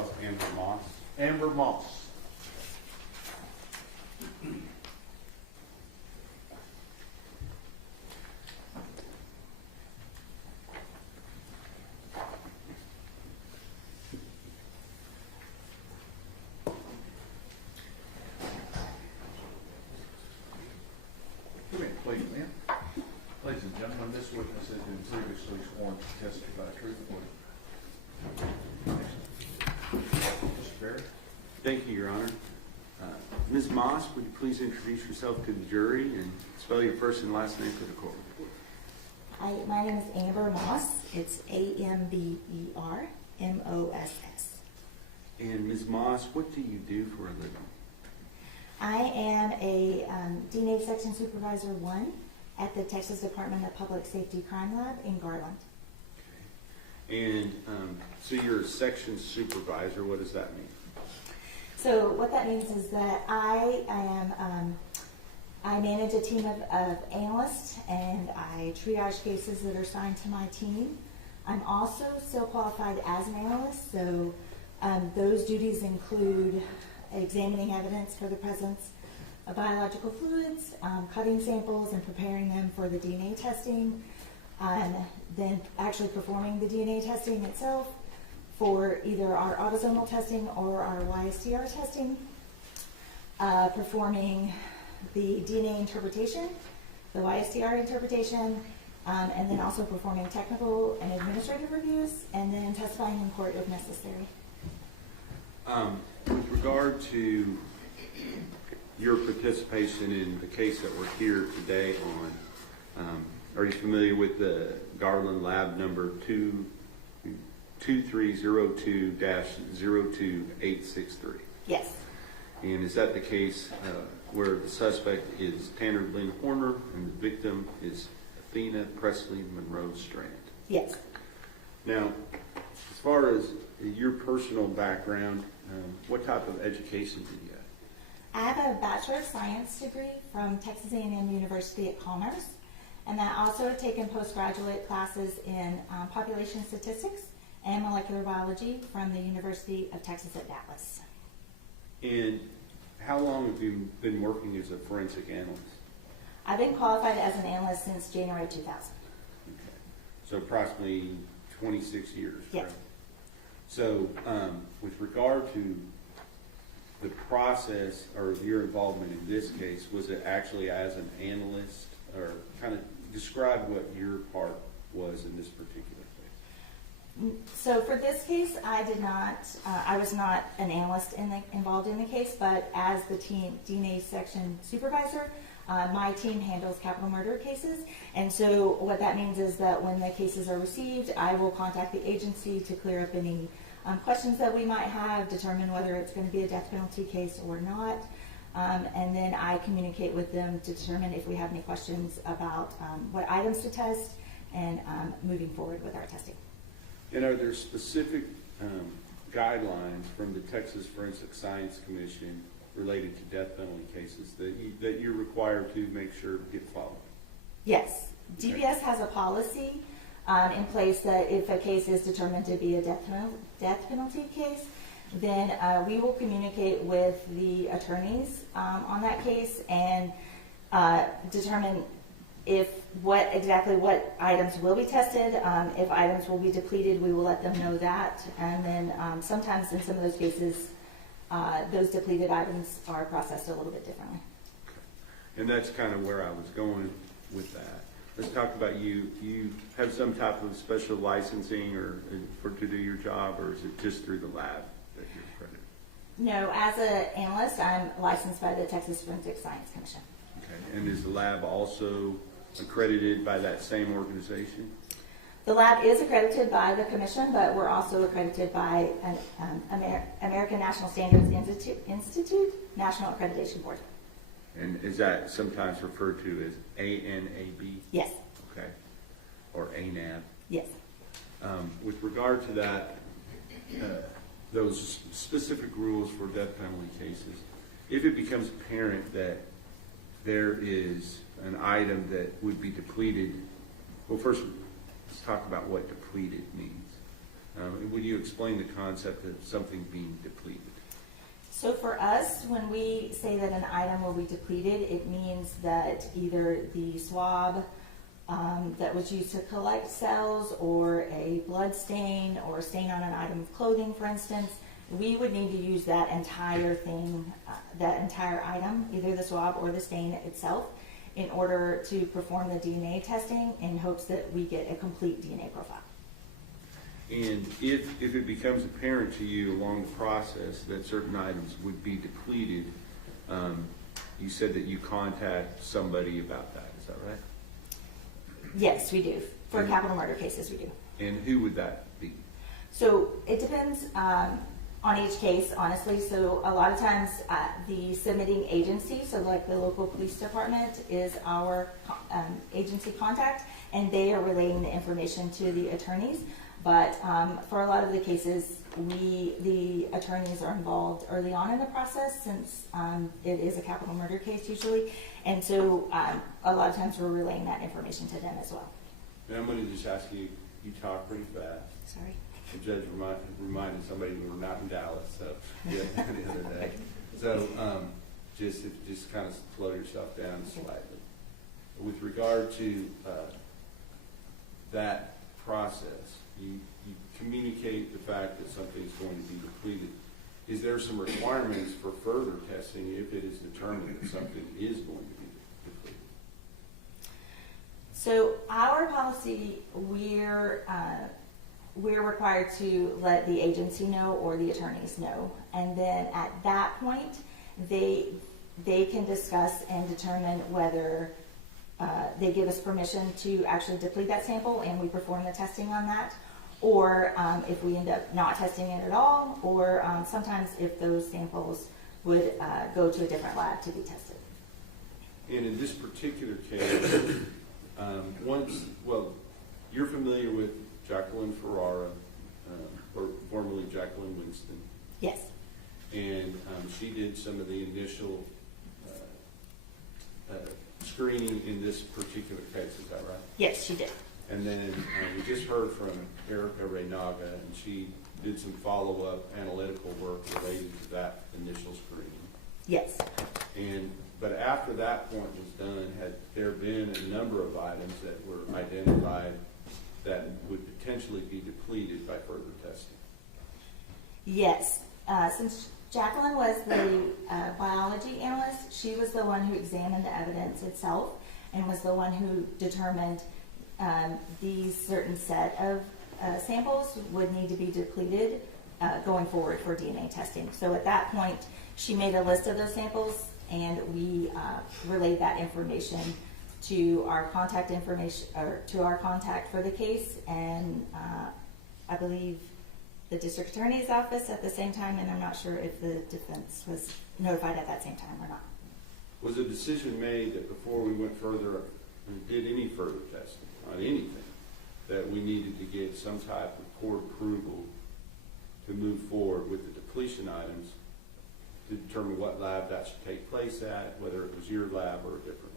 How's Amber Moss? Amber Moss. Come here, please, ma'am. Ladies and gentlemen, this witness has been previously sworn to testify truthfully. Mr. Barry? Thank you, Your Honor. Ms. Moss, would you please introduce yourself to the jury and spell your first and last name for the court? Hi, my name is Amber Moss. It's A-M-B-E-R-M-O-S-S. And Ms. Moss, what do you do for a living? I am a DNA Section Supervisor 1 at the Texas Department of Public Safety Crime Lab in Garland. Okay. And so you're a section supervisor. What does that mean? So what that means is that I manage a team of analysts, and I triage cases that are assigned to my team. I'm also still qualified as an analyst, so those duties include examining evidence for the presence of biological fluids, cutting samples and preparing them for the DNA testing, then actually performing the DNA testing itself for either our autosomal testing or our YSTR testing, performing the DNA interpretation, the YSTR interpretation, and then also performing technical and administrative reviews, and then testifying in court if necessary. With regard to your participation in the case that we're here today on, are you familiar with the Garland Lab number 2302-02863? Yes. And is that the case where the suspect is Tanner Lynn Horner and the victim is Athena Presley Monroe Strand? Yes. Now, as far as your personal background, what type of education did you have? I have a Bachelor of Science degree from Texas A&M University at Commerce, and I also have taken postgraduate classes in population statistics and molecular biology from the University of Texas at Dallas. And how long have you been working as a forensic analyst? I've been qualified as an analyst since January 2000. Okay. So approximately 26 years, Yes. right? So with regard to the process or your involvement in this case, was it actually as an analyst, or kind of describe what your part was in this particular case? So for this case, I did not, I was not an analyst involved in the case, but as the DNA section supervisor, my team handles capital murder cases. And so what that means is that when the cases are received, I will contact the agency to clear up any questions that we might have, determine whether it's going to be a death penalty case or not. And then I communicate with them to determine if we have any questions about what items to test and moving forward with our testing. And are there specific guidelines from the Texas Forensic Science Commission related to death penalty cases that you're required to make sure get followed? Yes. DPS has a policy in place that if a case is determined to be a death penalty case, then we will communicate with the attorneys on that case and determine what items will be tested. If items will be depleted, we will let them know that. And then sometimes in some of those cases, those depleted items are processed a little bit differently. Okay. And that's kind of where I was going with that. Let's talk about you. Do you have some type of special licensing to do your job, or is it just through the lab that you're accredited? No, as an analyst, I'm licensed by the Texas Forensic Science Commission. Okay. And is the lab also accredited by that same organization? The lab is accredited by the commission, but we're also accredited by an American National Standards Institute National Accreditation Board. And is that sometimes referred to as ANAB? Yes. Okay. Or ANAB? Yes. With regard to that, those specific rules for death penalty cases, if it becomes apparent that there is an item that would be depleted, well, first let's talk about what depleted means. Would you explain the concept of something being depleted? So for us, when we say that an item will be depleted, it means that either the swab that was used to collect cells, or a blood stain, or a stain on an item of clothing, for instance, we would need to use that entire thing, that entire item, either the swab or the stain itself, in order to perform the DNA testing in hopes that we get a complete DNA profile. And if it becomes apparent to you along the process that certain items would be depleted, you said that you contact somebody about that, is that right? Yes, we do. For capital murder cases, we do. And who would that be? So it depends on each case, honestly. So a lot of times the submitting agency, so like the local police department, is our agency contact, and they are relaying the information to the attorneys. But for a lot of the cases, the attorneys are involved early on in the process, since it is a capital murder case usually. And so a lot of times we're relaying that information to them as well. And I'm going to just ask you, you talk pretty fast. Sorry. The judge reminded somebody we were not in Dallas, so the other day. So just kind of slow yourself down slightly. With regard to that process, you communicate the fact that something is going to be depleted. Is there some requirements for further testing if it is determined that something is going to be depleted? So our policy, we're required to let the agency know or the attorneys know, and then at that point, they can discuss and determine whether they give us permission to actually deplete that sample, and we perform the testing on that, or if we end up not testing it at all, or sometimes if those samples would go to a different lab to be tested. And in this particular case, you're familiar with Jacqueline Ferrara, or formerly Jacqueline Winston. Yes. And she did some of the initial screening in this particular case, is that right? Yes, she did. And then we just heard from Erica Reynaga, and she did some follow-up analytical work related to that initial screening. Yes. But after that point was done, had there been a number of items that were identified that would potentially be depleted by further testing? Yes. Since Jacqueline was the biology analyst, she was the one who examined the evidence itself and was the one who determined these certain set of samples would need to be depleted going forward for DNA testing. So at that point, she made a list of those samples, and we relayed that information to our contact information, or to our contact for the case, and I believe the district attorney's office at the same time, and I'm not sure if the defense was notified at that same time or not. Was a decision made that before we went further and did any further testing on anything, that we needed to get some type of court approval to move forward with the depletion items to determine what lab that should take place at, whether it was your lab or a different lab?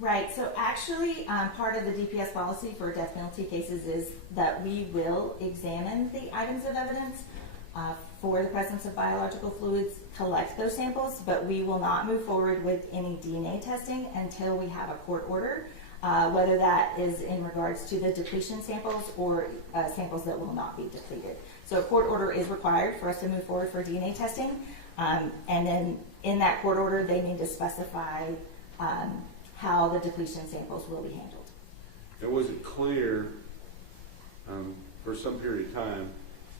Right, so actually part of the DPS policy for death penalty cases is that we will examine the items of evidence for the presence of biological fluids, collect those samples, but we will not move forward with any DNA testing until we have a court order, whether that is in regards to the depletion samples or samples that will not be depleted. So a court order is required for us to move forward for DNA testing, and then in that court order they need to specify how the depletion samples will be handled. And was it clear for some period of time,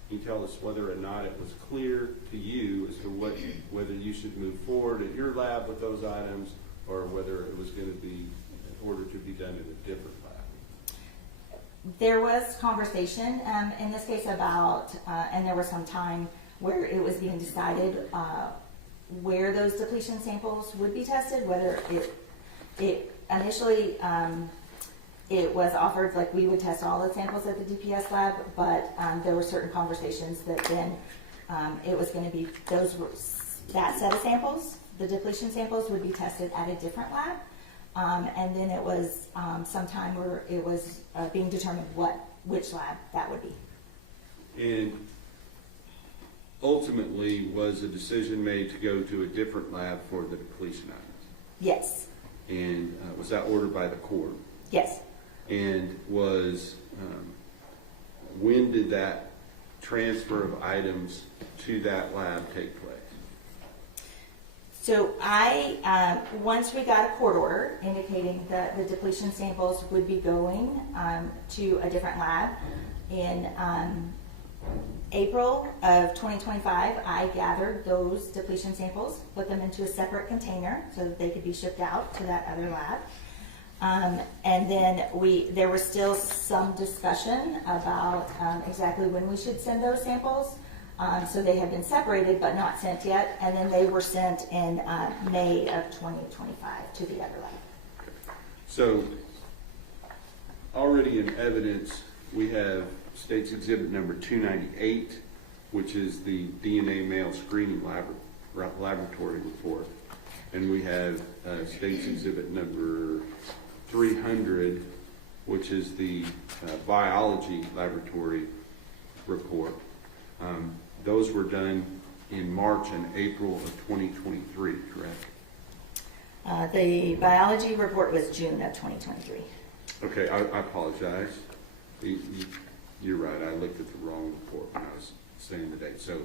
can you tell us whether or not it was clear to you as to whether you should move forward at your lab with those items, or whether it was going to be ordered to be done in a different lab? There was conversation in this case about, and there was some time where it was being decided where those depletion samples would be tested, whether it initially it was offered like we would test all the samples at the DPS lab, but there were certain conversations that then it was going to be that set of samples, the depletion samples, would be tested at a different lab. And then it was sometime where it was being determined which lab that would be. And ultimately, was a decision made to go to a different lab for the depletion items? Yes. And was that ordered by the court? Yes. And was, when did that transfer of items to that lab take place? So once we got a court order indicating that the depletion samples would be going to a different lab, in April of 2025, I gathered those depletion samples, put them into a separate container so that they could be shipped out to that other lab. And then there was still some discussion about exactly when we should send those samples. So they had been separated but not sent yet, and then they were sent in May of 2025 to the other lab. So already in evidence, we have State's Exhibit number 298, which is the DNA male screening laboratory report. And we have State's Exhibit number 300, which is the biology laboratory report. Those were done in March and April of 2023, correct? The biology report was June of 2023. Okay, I apologize. You're right, I looked at the wrong report when I was saying the date. So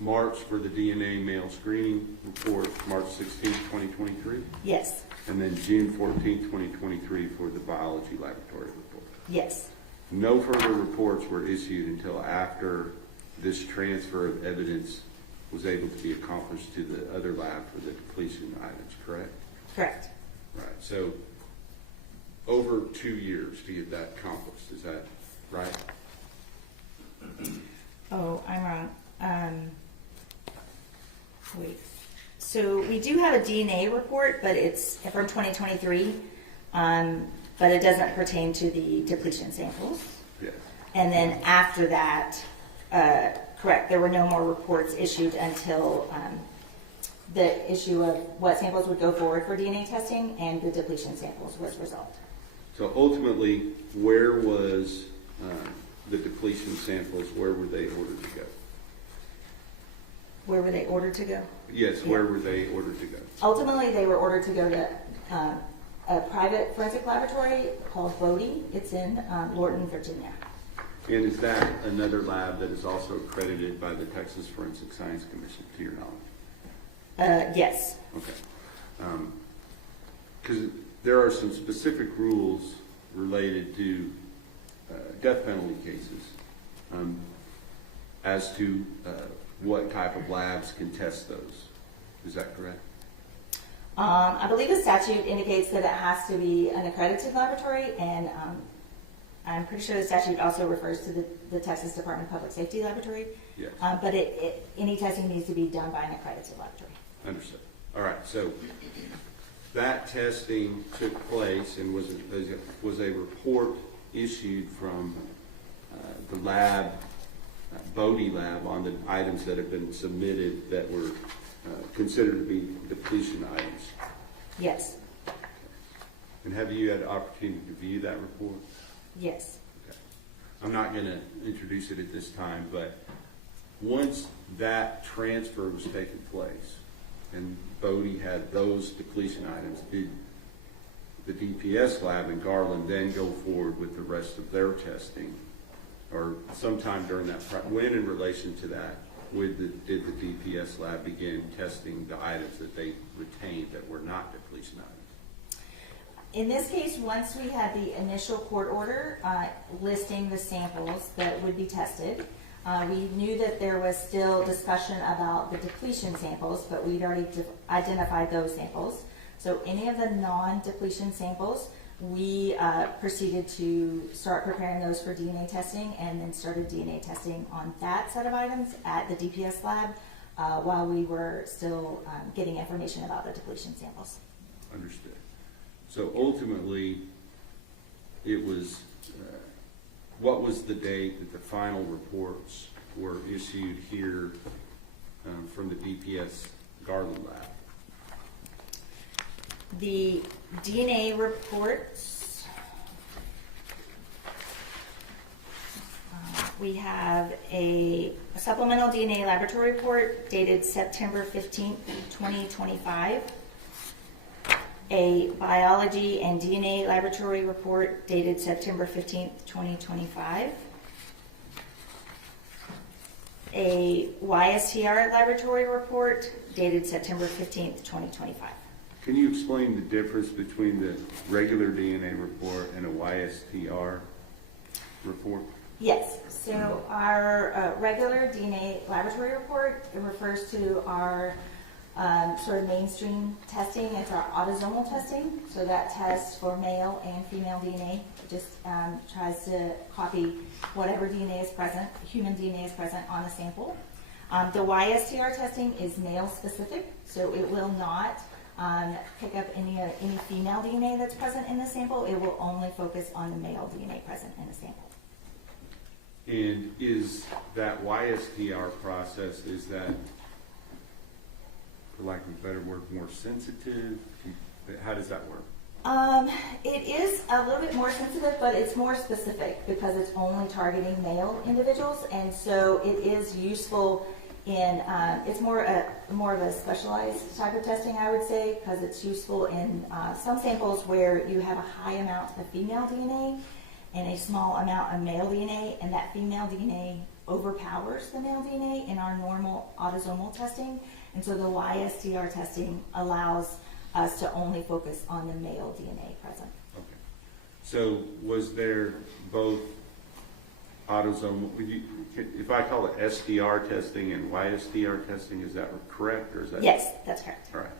March for the DNA male screening report, March 16th, 2023? Yes. And then June 14th, 2023 for the biology laboratory report? Yes. No further reports were issued until after this transfer of evidence was able to be accomplished to the other lab for the depletion items, correct? Correct. Right, so over 2 years to get that accomplished, is that right? Oh, I'm wrong. Wait. So we do have a DNA report, but it's from 2023, but it doesn't pertain to the depletion samples. Yes. And then after that, correct, there were no more reports issued until the issue of what samples would go forward for DNA testing and the depletion samples was resolved. So ultimately, where was the depletion samples, where were they ordered to go? Where were they ordered to go? Yes, where were they ordered to go? Ultimately, they were ordered to go to a private forensic laboratory called Bode. It's in Lorton, Virginia. And is that another lab that is also accredited by the Texas Forensic Science Commission, to your knowledge? Yes. Okay. Because there are some specific rules related to death penalty cases as to what type of labs can test those. Is that correct? I believe the statute indicates that it has to be an accredited laboratory, and I'm pretty sure the statute also refers to the Texas Department of Public Safety laboratory. Yes. But any testing needs to be done by an accredited laboratory. Understood. All right. So that testing took place, and was a report issued from the lab, Bode lab, on the items that have been submitted that were considered to be depletion items. Yes. And have you had the opportunity to view that report? Yes. Okay. I'm not going to introduce it at this time, but once that transfer was taking place and Bode had those depletion items, did the DPS lab in Garland then go forward with the rest of their testing? Or sometime during that, when in relation to that, did the DPS lab begin testing the items that they retained that were not depletion items? In this case, once we had the initial court order listing the samples that would be tested, we knew that there was still discussion about the depletion samples, but we'd already identified those samples. So any of the non-depletion samples, we proceeded to start preparing those for DNA testing, and then started DNA testing on that set of items at the DPS lab while we were still getting information about the depletion samples. Understood. So ultimately, it was, what was the date that the final reports were issued here from the DPS Garland lab? The DNA reports, we have a supplemental DNA laboratory report dated September 15th, 2025. A biology and DNA laboratory report dated September 15th, 2025. A YSTR laboratory report dated September 15th, 2025. Can you explain the difference between the regular DNA report and a YSTR report? Yes, so our regular DNA laboratory report, it refers to our sort of mainstream testing. It's our autosomal testing, so that tests for male and female DNA. It just tries to copy whatever DNA is present, human DNA is present on the sample. The YSTR testing is male specific, so it will not pick up any female DNA that's present in the sample. It will only focus on the male DNA present in the sample. And is that YSTR process, is that, for lack of a better word, more sensitive? How does that work? It is a little bit more sensitive, but it's more specific because it's only targeting male individuals, and so it is useful in, it's more of a specialized type of testing, I would say, because it's useful in some samples where you have a high amount of female DNA and a small amount of male DNA, and that female DNA overpowers the male DNA in our normal autosomal testing. And so the YSTR testing allows us to only focus on the male DNA present. Okay. So was there both autosomal, if I call it STR testing and YSTR testing, is that correct, or is that? Yes, that's correct. All right.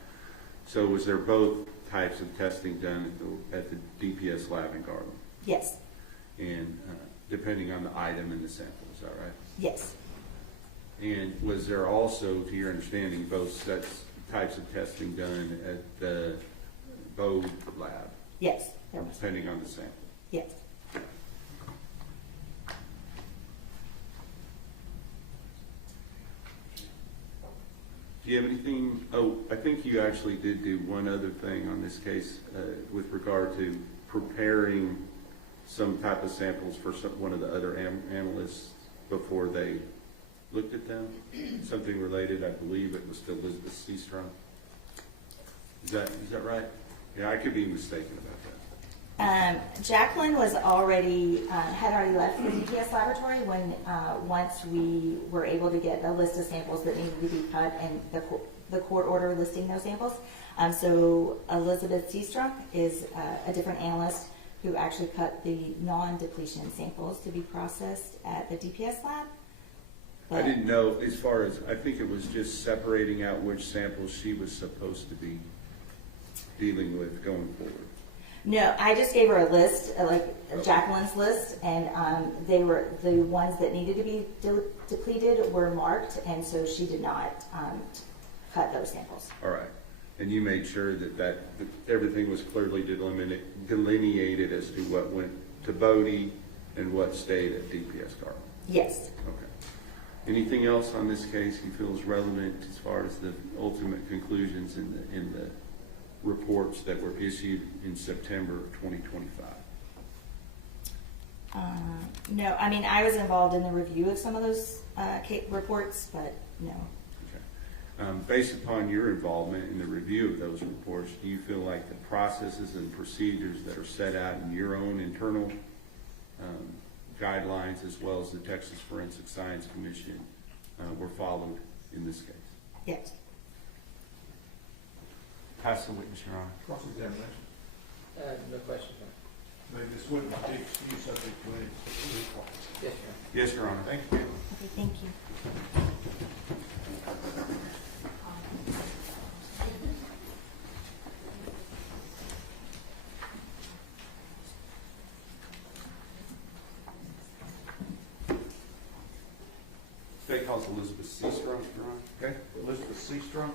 So was there both types of testing done at the DPS lab in Garland? Yes. And depending on the item in the sample, is that right? Yes. And was there also, to your understanding, both types of testing done at the Bode lab? Yes, there was. Depending on the sample? Yes. Do you have anything? Oh, I think you actually did do one other thing on this case with regard to preparing some type of samples for one of the other analysts before they looked at them. Something related, I believe it was to Elizabeth Seastrong. Is that right? Yeah, I could be mistaken about that. Jacqueline was already had already left the DPS laboratory when once we were able to get a list of samples that needed to be cut and the court order listing those samples. So Elizabeth Seastrong is a different analyst who actually cut the non-depletion samples to be processed at the DPS lab. I didn't know, as far as, I think it was just separating out which samples she was supposed to be dealing with going forward. No, I just gave her a list, like Jacqueline's list, and they were the ones that needed to be depleted were marked, and so she did not cut those samples. All right. And you made sure that everything was clearly delineated as to what went to Bode and what stayed at DPS Garland? Yes. Okay. Anything else on this case you feel is relevant as far as the ultimate conclusions in the reports that were issued in September of 2025? No, I mean, I was involved in the review of some of those reports, but no. Okay. Based upon your involvement in the review of those reports, do you feel like the processes and procedures that are set out in your own internal guidelines, as well as the Texas Forensic Science Commission, were followed in this case? Yes. Pass the witness, Your Honor. Cross-examination. No questions, Your May this witness be excused subject to any. Honor. Yes, Your Honor. Yes, Your Honor. Thank you. Okay, thank you. State calls Elizabeth Seastrong, Your Honor. Okay, Elizabeth Seastrong.